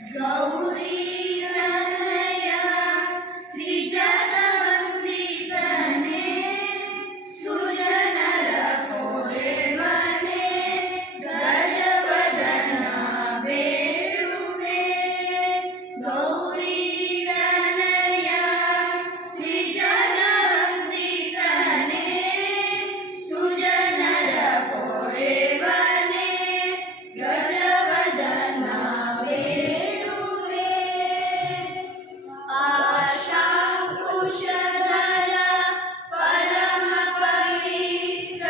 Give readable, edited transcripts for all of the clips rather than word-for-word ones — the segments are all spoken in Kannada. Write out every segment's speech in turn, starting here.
ಗೌರಿ ತನಯ ತ್ರಿಜಗವಂದಿತನೇ ಸುಜನರ ಕೋರೆವನೇ ಗಜವದನ ಬೇಡುವೆ. ಗೌರಿ ತನಯ ತ್ರಿಜಗವಂದಿತನೇ ಸುಜನರ ಕೋರೆವನೇ ಗಜವದನ ಬೇಡುವೆ. ಆಶಾಂಕುಶಧರ ಪರಮ ಪವಿತ್ರ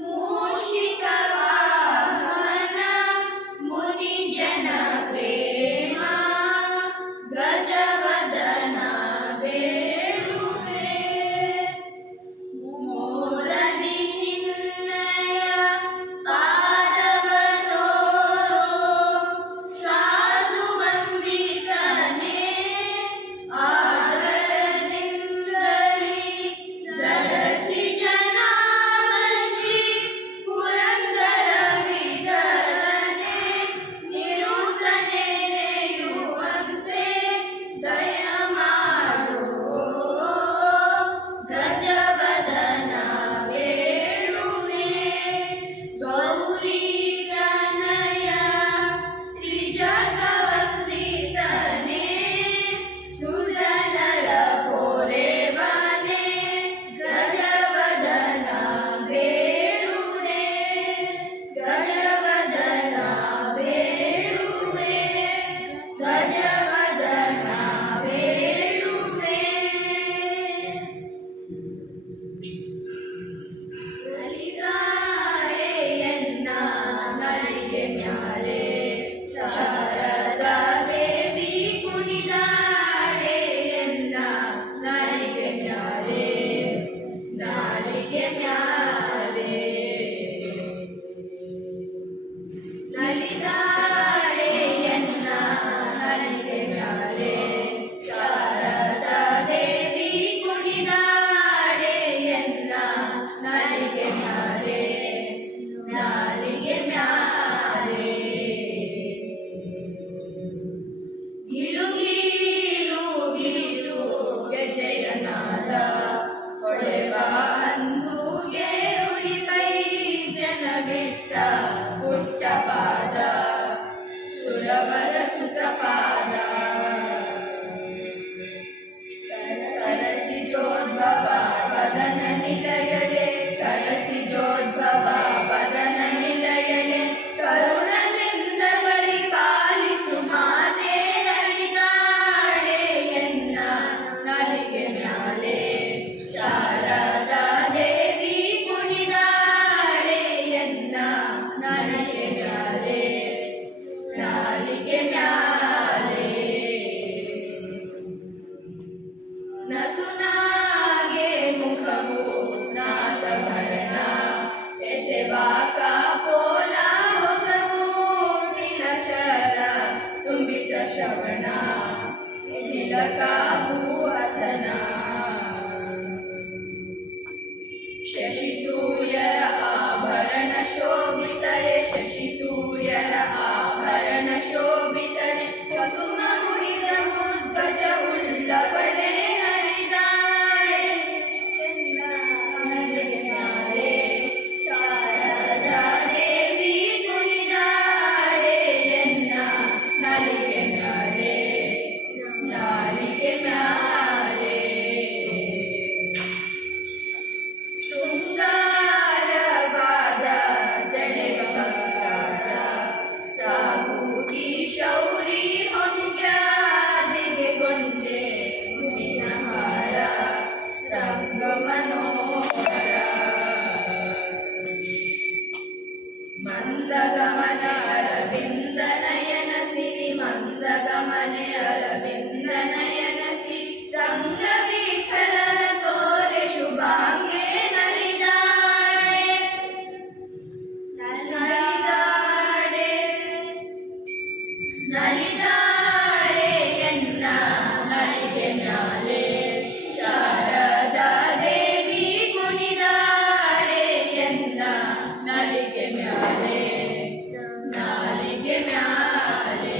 ಮೂಷಿಕ ವಾಹನ ಮುನಿಜನ ಪ್ರೇಮ ಗಜವದನ ಬೇಡುವೆ. ಮೋದದಿ ನಿನ್ನಯ ಪಾದವನೋ ಸಾಧು ವಂದಿತನೇ ಆದರದಿಂದಲಿ ಸರಸಿ ಜನಾಮಶಿ ಪುರಂದರ ವಿಠಲನೆ ನಿರುತನೆ ನೆಯುವಂತೆ ದಯ ಮಾಡು. ಗಜವದನ ಬೇಡುವೆ. ಗೌರಿ ತನಯ ತ್ರಿಜಗವಂದಿತನೇ ಸುಜನರ ಕೋರೆವನೇ ಗಜವದನ ಬೇಡುವೆ. ಗಜವದನ ಬೇಡುವೆ. ಗಜವದನ ಬೇಡುವೆ. ನಲಿದಾಳೆಯನ್ನ ನಲಿಗೆ ಮ್ಯಾಲೆ ಶಾರದಾ ದೇವಿ ಕುಣಿದಾಳೆಯನ್ನ ನಲಿಗೆ ಮ್ಯಾಲೆ ನಾಲಿಗೆ ಮ್ಯಾಲೆ. ನಲಿದಾಳೆಯನ್ನ ನಲಿಗೆ ಮ್ಯಾಲೆ ಶಾರದಾ ದೇವಿ ಕುಣಿದಾಳೆಯನ್ನ ನಾಲಿಗೆ ಮ್ಯಾಲೆ ನಾಲಿಗೆ ಮ್ಯಾಲೆ. ಗಿಳುಗೀಲು ಗೀಲು ಗೆಜೆಯನಾದ ಹೊಳೆವ ಅಂದುಗೆ ಉಳಿಪೈ ಜನ ಬಿಟ್ಟ ಪುಟ್ಟ ಪಾದ ಸುರವರ ಸುತಪಾದ. ಸರಸಿಜೋದ್ಭವ ವದನ ನಿಲಯಲೆ ಸರಸಿಜೋದ್ಭವ ವದನ ನಿಲಯಲೆ ಕರುಣದಿಂದ ಪರಿಪಾಲಿಸು ಮಾತೆ ನಲಿದಾಳೆಯನ್ನ ನಲಿಗೆ ಮ್ಯಾಲೆ ಶಾರದಾ ದೇವಿ ಕುಣಿದಾಳೆಯನ್ನ ನಲಿಗೆ ಮ್ಯಾಲೆ ನಾಲಿಗೆ ಮ್ಯಾಲೆ. ನಸುನಾಗೆ ಮುಖವು ನಾಸಭರಣ ಎಸೆವಾಕ ಪೋಲ ಹೊಸವು ನಿಲಚರ ತುಂಬಿತ ಶ್ರವಣ ತಿಲಕ ಭೂಹಸನ. ಶಶಿ ಸೂರ್ಯರ ಆಭರಣ ಶೋಭಿತರೆ ಶಶಿ ಸೂರ್ಯರ ಆಭರಣ ಶೋಭಿತರೆ ಕುಸುಮ ಮುಡಿದ ಮುದ್ಗಜ ಉಳ್ಳವಳೆ ನಲಿದಾಳೆ ನಲಿಗೆ ಮ್ಯಾಲೆ ಶಾರದಾ ದೇವಿ ಕುಣಿದಾಳೆಯನ್ನ ನಲಿಗೆ ಮ್ಯಾಲೆ ನಾಲಿಗೆ ಮ್ಯಾಲೆ. ಶೃಂಗಾರವಾದ ಜಡೆವ ಬಂಗಾರ ರಾಗೂಟಿ ಶೌರಿ ಹೊಂಗ್ಯಾದಿಗೆ ಗೊಂಡೆ ಮುಡಿನ ಹಾರ ರಂಗ ಮನೋಹರ. ಮಂದಗಮನ ಅರವಿಂದ ನಯನ ಸಿರಿ ಮಂದಗಮನ ಅರವಿಂದ ನಯನ ಸಿರಿ ರಂಗ ವಿಠಲನ ತೋರೆ ಶುಭಾಂಗೆ ನಲಿದಾಳೆ ನಲಿದಾಳೆ ನಲಿದಾಳೆಯನ್ನ ನಲಿಗೆ ಮ್ಯಾಲೆ ಶಾರದಾ ದೇವಿ ಕುಣಿದಾಳೆಯನ್ನ ನಲಿಗೆ ಮ್ಯಾಲೆ ನಾಲಿಗೆ ಮ್ಯಾಲೆ.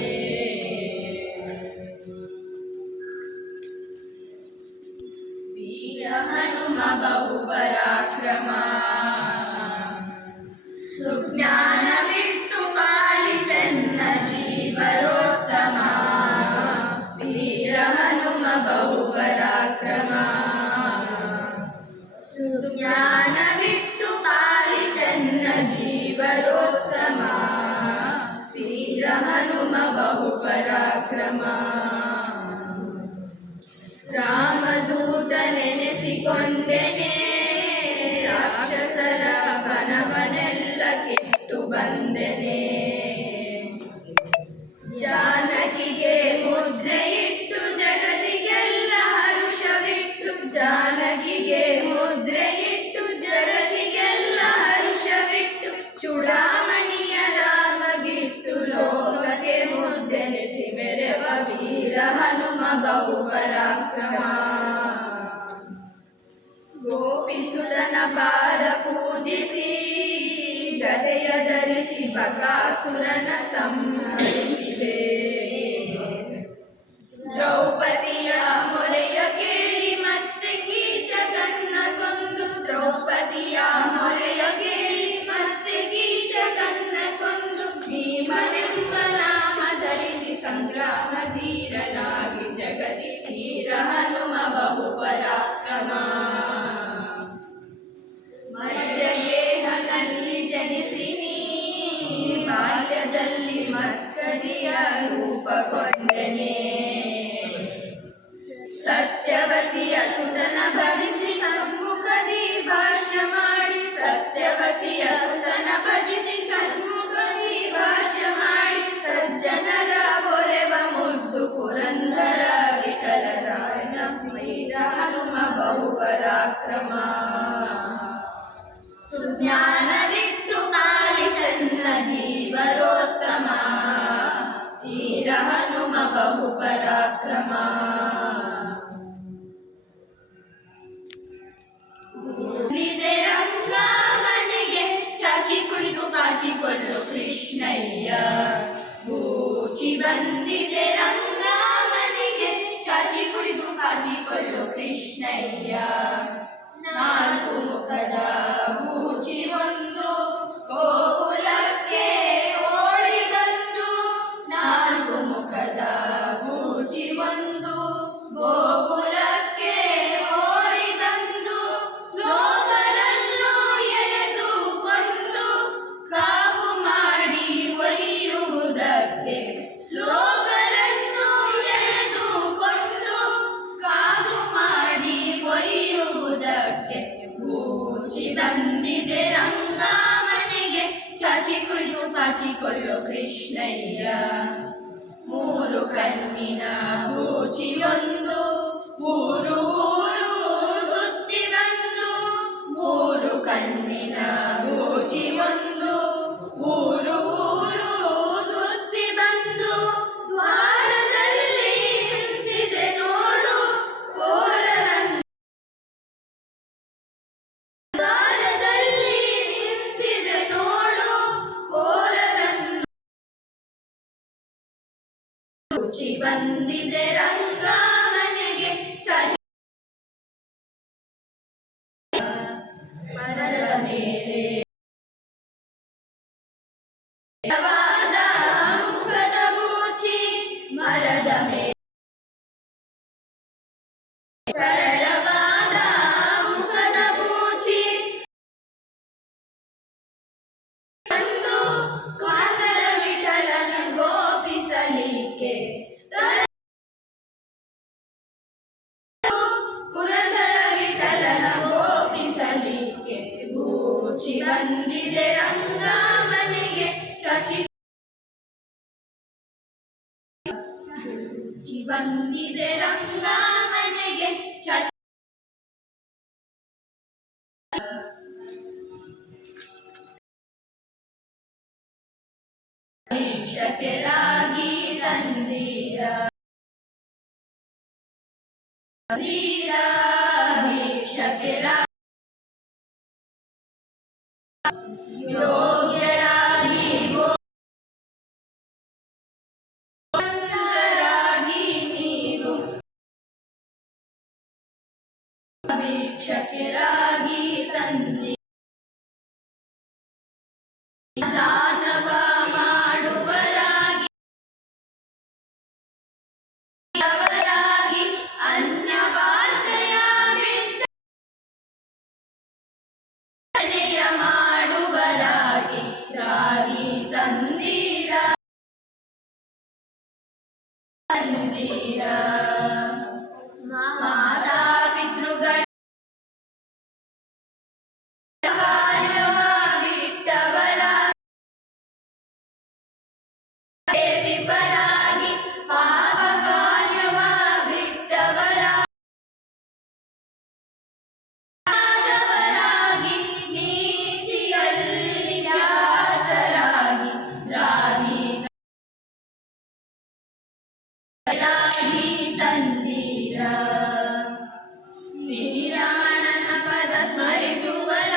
ಹನುಮ ಬಹು ಪರಾಕ್ರಮ. ರಾಮದೂತ ನೆನೆಸಿಕೊಂಡೆನೆ ರಾಕ್ಷಸರ ಬನವನೆಲ್ಲ ಕೆಟ್ಟು ಬಂದೆನೆ. ಜಾನಕಿಗೆ ಮುದ್ರೆ ಇಟ್ಟು ಜಗತ್ತಿಗೆಲ್ಲ ಹರುಷವಿಟ್ಟು, ಜಾನಕಿಗೆ ಮುದ್ರೆ ಇಟ್ಟು ಜಗತ್ತಿಗೆಲ್ಲ ಹರುಷವಿಟ್ಟು, ಚೂಡಾಮಣಿಯ ರಾಮಗಿಟ್ಟು ಲೋಕಕ್ಕೆ ಮುದ್ದೆನಿಸಿ ಮೆರೆವ ವೀರ ಹನುಮ ಬಹು ಪರಾಕ್ರಮ. ಗೋಪಿಸುತನ ಪಾದ ಪೂಜಿಸಿ ಗದೆಯ ಧರಿಸಿ ಬಕಾಸುರನ ಸಂಹರಿಸಿದೆ. ದ್ರೌಪದಿಯ ಮೊರೆಯ ಕೇಳಿ ಮತ್ತೆ ಕೀಚಕನ್ನ ಕೊಂದು, ದ್ರೌಪದಿಯ ಮೊರೆಯ ಕೇಳಿ ಮತ್ತೆ ಕೀಚಕನ್ನ ಕೊಂದು, ಭೀಮನೆಂಬ ನಾಮ ಧರಿಸಿ ಸಂಗ್ರಾಮ ಧೀರನಾಗಿ ಜಗತಿ ಧೀರ ಹನುಮ ಬಹು ಪರಾಕ್ರಮ. ಮಧ್ಯಗೇಹನಲ್ಲಿ ಜನಿಸಿ ನೀ ಬಾಲ್ಯದಲ್ಲಿ ಮಸ್ಕರಿಯ ರೂಪಗೊಂಡನೆ. ಸತ್ಯವತಿಯ ಸುತನ ಭಜಿಸಿ ಷಣ್ಮುಖದಿ ಭಾಷ್ಯ ಮಾಡಿ, ಸತ್ಯವತಿಯ ಸುತನ ಭಜಿಸಿ ಷಣ್ಮುಖದಿ ಭಾಷ್ಯ ಮಾಡಿ, ಸಜ್ಜನರ ಹೊರೆವ ಮುದ್ದು ಪುರಂದರ ವಿಠಲರಾಯನ ವೀರ ಹನುಮ ಬಹು ಪರಾಕ್ರಮ. ಸುಜ್ಞಾನವಿಟ್ಟು ಪಾಲಿಸನ್ನ ಜೀವರೋತ್ತಮ, ವೀರ ಹನುಮ ಬಹು ಪರಾಕ್ರಮ. ರಂಗ ಮನೆಗೆ ಚಾಚಿ ಕುಳಿತು ಕಾಚಿಕೊಳ್ಳು ಕೃಷ್ಣಯ್ಯ. ಬೂಚಿ ಬಂದಿದೆ ರಂಗ ಮನೆಗೆ ಚಾಚಿ ಕುಳಿತು ಕಾಚಿಕೊಳ್ಳು ಕೃಷ್ಣಯ್ಯ. ನಾಲ್ಕು ಮುಖದ ಬೂಚಿ ಒಂದು ಗೋಕುಲಕ್ಕೆ ಓಡಿ ಬಂದು, ನಾಲ್ಕು ಮುಖದ ಬೂಚಿ ಒಂದು ಗೋಕುಲಕ್ಕೆ ಓಡಿ ಬಂದು, ಲೋಕರನ್ನು ಎಳೆದುಕೊಂಡು ಕಾವು ಮಾಡಿ ಒಯ್ಯುವುದಕ್ಕೆ, ಲೋಕರನ್ನು ಎಳೆದುಕೊಂಡು ಕಾವು ಮಾಡಿ ಒಯ್ಯುವುದಕ್ಕೆ, ಬೂಚಿ ಬಂದಿದೆ ರಂಗ ಮನೆಗೆ ಚಾಚಿ ಕುಳಿತು ಪಾಚಿಕೊಳ್ಳು ಕೃಷ್ಣಯ್ಯ. ಮೂರು ಕಣ್ಣಿನ ಬೂಚಿಯೊಂದು ಊರು ಊರು ಸುತ್ತಿ ಬಂದು, ಮೂರು ಕಣ್ಣಿನ ಬೂಚಿಯೊಂದು ಊರು ಊರು ಸುತ್ತಿ ಬಂದು, ದ್ವಾರದಲ್ಲಿ ನಿಂತಿದೆ ನೋಡು ಪೋರರನ್ನು, ದ್ವಾರದಲ್ಲಿ ನಿಂತಿದೆ ನೋಡು ಪೋರರನ್ನು. ಬೂಚಿ ಬಂದಿದೆ ರಂಗ ಮನೆಗೆ ಚಾಚಿ ಮರದ ಮೇಲೆ ವಾದ ಮುಖದ ಬೂಚಿ, ಮರದ ಮೇಲೆ ಕರಳವಾದ ಮುಖದ ಬೂಚಿ, ಕಂಡು ಕಾದರ ವಿಠಲನ ಗೋಪಿಸಲಿಕ್ಕೆ, ಪುರಂದರ ವಿಠಲನ ಗೋಪಿಸಲಿಕ್ಕೆ, ಬೂಚಿ ಬಂದಿದೆ ರಂಗ ಮನೆಗೆ ಚಾಚಿ, ಬೂಚಿ ಬಂದಿದೆ ರಂಗ ಮನೆಗೆ ಚಾಚಿ. ಭಿಕ್ಷಕರಾಗಿ ತಂದೀರ ಭಿಕ್ಷಕರ ಯೋಗ್ಯರಾಗಿ ಗೋರಾಗಿ ನೀವು, ಭಿಕ್ಷಕರಾಗಿ ತಂದಿ ದಾನವ ಮಾಡುವರಾಗಿ, ಅವರಾಗಿ ಅನ್ಯವಾದ ತಂದೀರ ಮಾತಾ ಪಿತೃಗಳ ಕಾರ್ಯವ ಬಿಟ್ಟವರ ವಿಪರಾಗಿ ಪಾಪ ಕಾರ್ಯವ ಬಿಟ್ಟವರ ಆದವರಾಗಿ ನೀತಿಯಲ್ಲಿ ಖ್ಯಾತರಾಗಿ ರಾಗಿ ತಂದೀರ ಶ್ರೀರಮಣನ ಪದ ಸ್ಮರಿಸುವರ